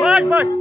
बस बस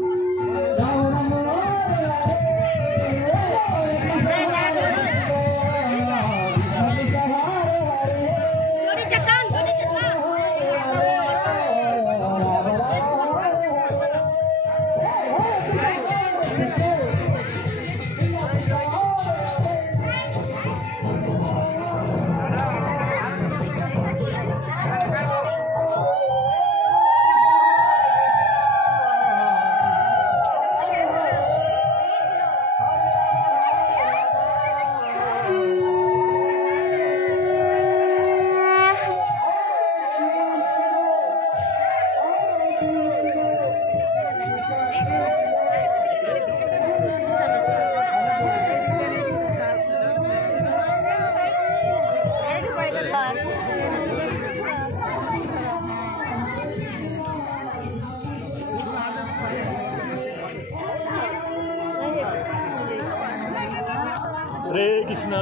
हरे कृष्णा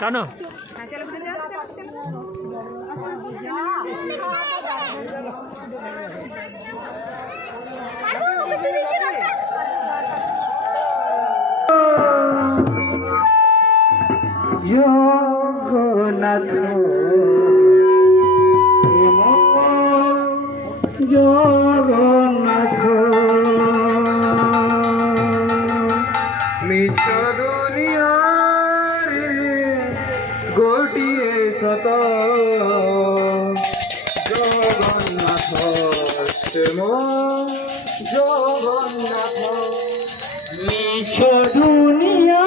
चलो जगन्नाथ जगन्नाथ मिछ दुनिया गोटिए सत जगन्नाथ प्रेम जगन्नाथ मिछ दुनिया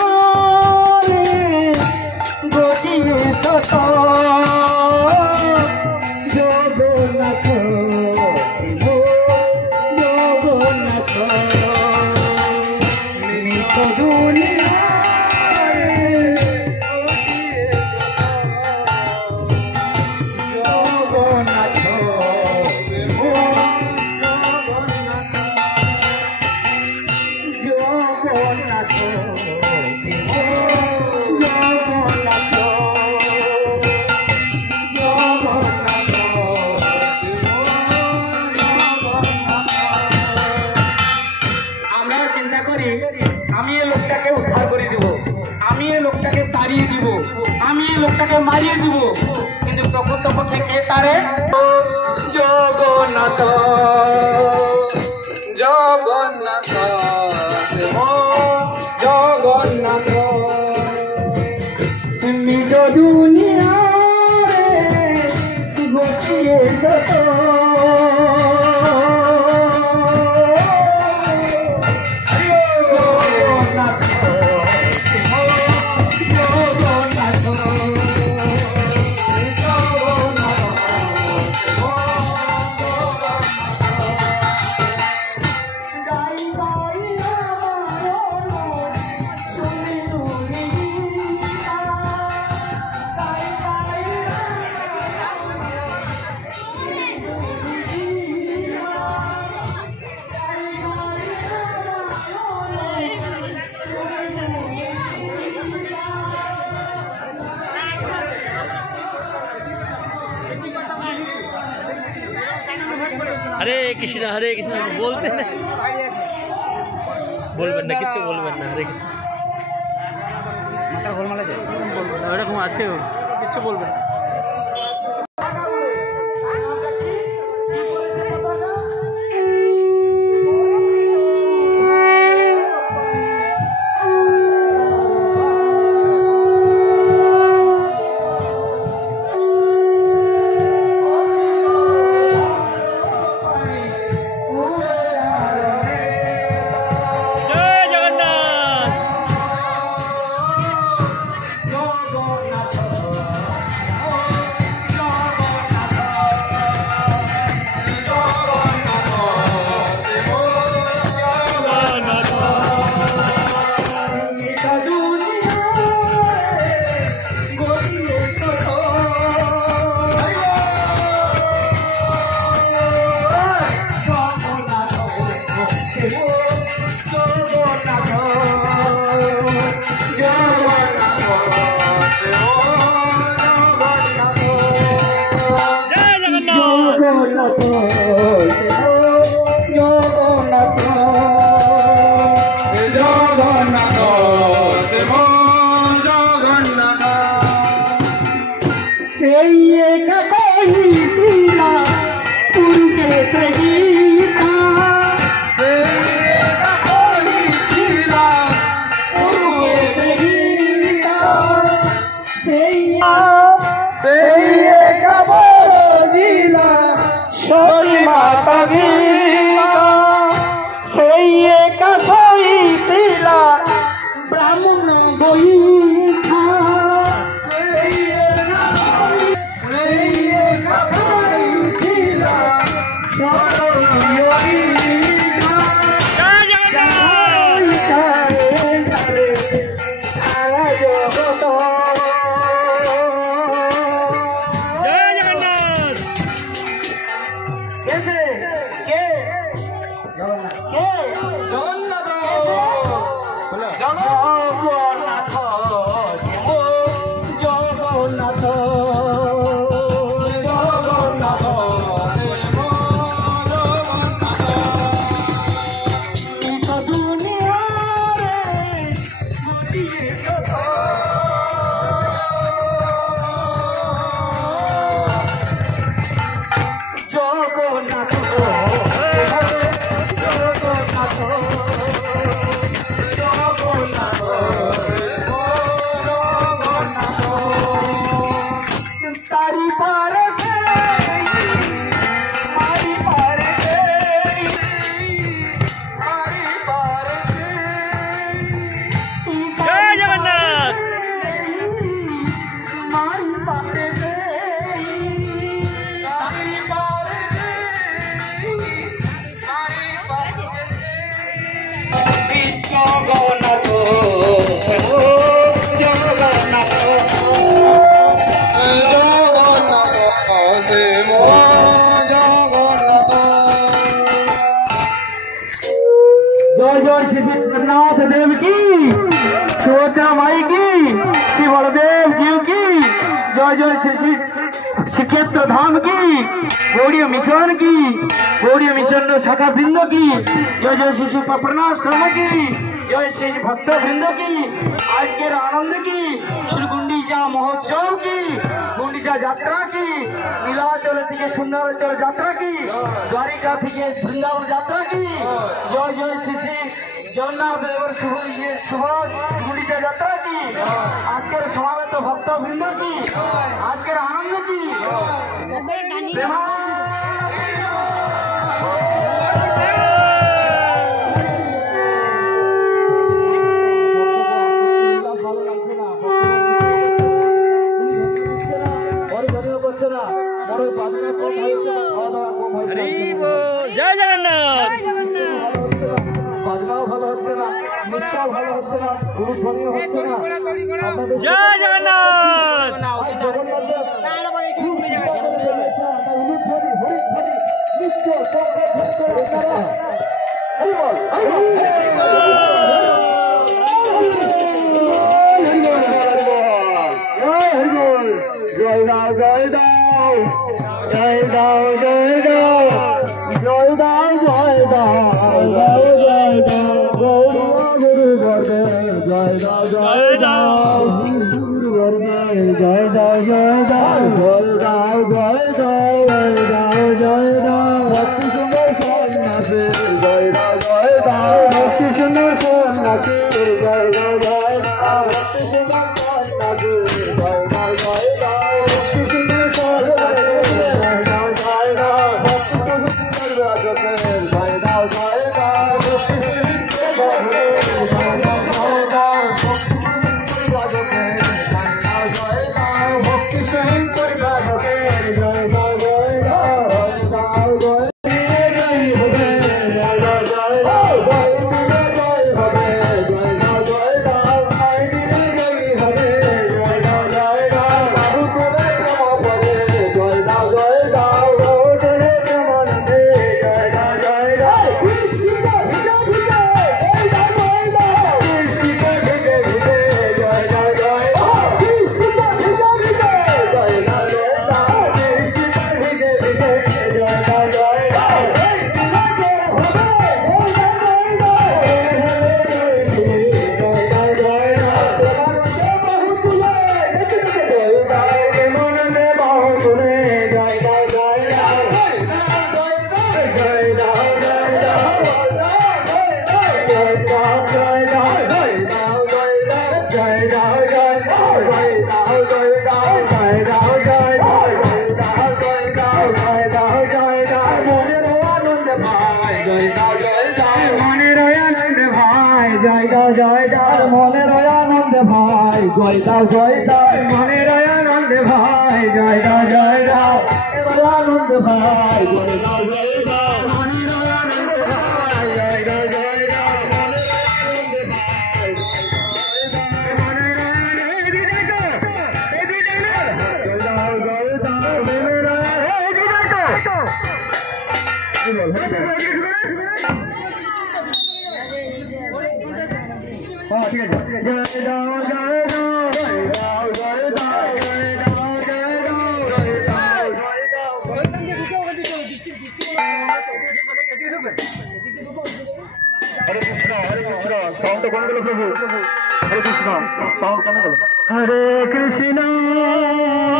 गोटिए सत जगन्नाथ प्रेम जगन्नाथ मिछ दुनिया लोकटाके मारिए দিব কিন্তু প্রকৃতপক্ষে কে তারে জগন্নাথ জগন্নাথ জগন্নাথ নিজ দুনিয়ারে গোটিয়ে সত हरे कृष्ण बोलते ना बोलबेन ना किच्छु बोलबेन ना हरे कृष्ण माथा गोलमाला যায় এরকম আছে কিচ্ছু বলবেন না जय जय श्री जगन्नाथ देव की, सुभद्रा माई की, श्री बलदेव जीव की, जय जय श्री श्रीक्षेत्र धाम की, गौड़ीय मिशन की, गौड़ीय मिशन शाखा वृंद की, जय जय श्री श्री प्रणाश्रम की, जय श्री भक्त वृंद की, आज के आनंद की, श्री गुंडीचा महोत्सव की, गुंडीचा यात्रा की, नीलाचल থেকে সুন্দরাচল যাত্রা কি, দ্বারিকা থেকে বৃন্দাবন যাত্রা কি, জয় জয় শ্রী শ্রী জগন্নাথ দেবের শুভ গুন্ডিচা যাত্রা কি, আজকের সমাবেত ভক্তবৃন্দ কি, আজকের আনন্দ কি, জয় জগন্নাথ। বাজনাও ভালো হচ্ছে না, মিষ্টাও ভালো হচ্ছে না, গুরুধ্বনিও হচ্ছে না। জয় জগন্নাথ। জয় দাও জয় দাও জয় দাও জয় দাও জয় দাও জয় দাও জয় দাও গৌরী গুরু বর্দে জয় দাও জয় দাও গুরু বর্দে জয় দাও জয় দাও জয় দাও জয় দাও জয় দাও জয় দাও ভক্তি সুন্দর সন্ন্যাসী জয় দাও জয় দাও ভক্তি সুন্দর সন্ন্যাসী জয় দাও জয় দাও ভক্তি সুন্দর সন্ন্যাসী জয় দাও জয় দাও ভক্তি সুন্দর জয় দাও মনের আনন্দে ভাই জয় দাও মনের আনন্দে ভাই জয় দাও আনন্দ ভাই জয় দাও মনের আনন্দে ভাই জয় দাও ঠিক আছে জয় দাও জয় দাও জয় দাও জয় দাও জয় দাও জয় দাও জয় দাও জয় দাও হরে কৃষ্ণ সাউন্ড কোন গেল প্রভু হরে কৃষ্ণ সাউন্ড কোন গেল হরে কৃষ্ণ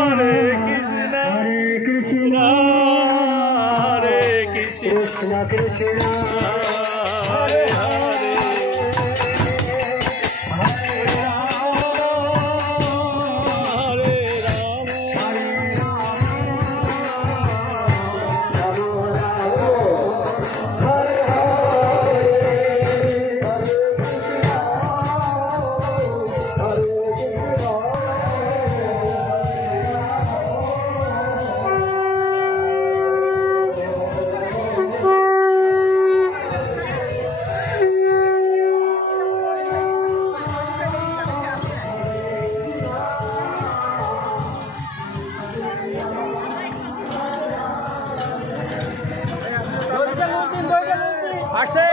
হরে কৃষ্ণ হরে কৃষ্ণ হরে কৃষ্ণ কৃষ্ণ হরে হরে Hare